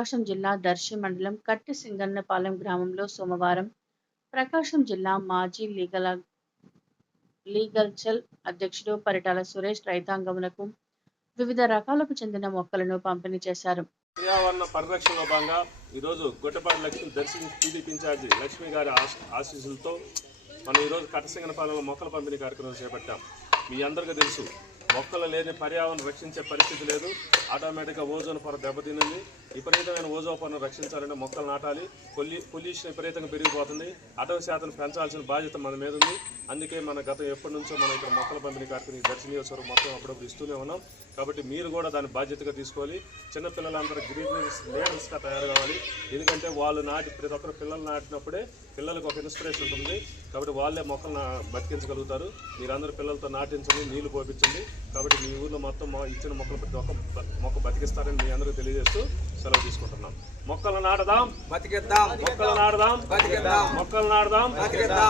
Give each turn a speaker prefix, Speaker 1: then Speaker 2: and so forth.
Speaker 1: ప్రకాశం జిల్లా దర్శి మండలం కట్టి సింగన్నపాలెం గ్రామంలో సోమవారం ప్రకాశం జిల్లా మాజీ లీగల్ లీగల్ సెల్ అధ్యక్షుడు పరిటాల సురేష్ రైతాంగమునకు వివిధ రకాలకు చెందిన మొక్కలను పంపిణీ చేశారు.
Speaker 2: పర్యావరణ పరిరక్షణలో భాగంగా ఈరోజు గొట్టపాటి లక్ష్మి దర్శి టీడీపీ ఇన్ఛార్జి లక్ష్మి గారి ఆశీస్సులతో మనం ఈరోజు కట్టసింగనపాలెంలో మొక్కల పంపిణీ కార్యక్రమం చేపట్టాం. మీ అందరికీ తెలుసు మొక్కలు లేని పర్యావరణం రక్షించే పరిస్థితి లేదు. ఆటోమేటిక్గా ఓజోన్ పొర దెబ్బతినింది. విపరీతమైన ఓజోన్ పొరను రక్షించాలంటే మొక్కలు నాటాలి. పొల్యూ పొల్యూషన్ విపరీతంగా పెరిగిపోతుంది. అటవీ శాతం పెంచాల్సిన బాధ్యత మన మీద ఉంది. అందుకే మన గతం ఎప్పటి నుంచో మనం ఇక్కడ మొక్కల పంపిణీ కార్యక్రమం దర్శనీయ మొత్తం అప్పుడప్పుడు ఇస్తూనే ఉన్నాం. కాబట్టి మీరు కూడా దాన్ని బాధ్యతగా తీసుకోవాలి. చిన్నపిల్లలందరూ గ్రీనరీస్ లీడర్స్గా తయారు కావాలి. ఎందుకంటే వాళ్ళు నాటి ప్రతి ఒక్కరు పిల్లలు నాటినప్పుడే పిల్లలకు ఒక ఇన్స్పిరేషన్ ఉంటుంది. కాబట్టి వాళ్ళే మొక్కలను బతికించగలుగుతారు బతికించగలుగుతారు. మీరందరూ పిల్లలతో నాటించండి నీళ్ళు పోపించండి కాబట్టి మీ ఊర్లో మొత్తం ఇచ్చిన మొక్కలు ప్రతి ఒక్క మొక్క బతికిస్తారని మీ అందరికీ తెలియజేస్తూ సెలవు తీసుకుంటున్నాం. మొక్కలు నాటదాం.
Speaker 3: బతికిద్దాం.
Speaker 2: మొక్కలు నాటదాం.
Speaker 3: బతికిద్దాం.
Speaker 2: మొక్కలు నాటదాం.
Speaker 3: బతికిద్దాం.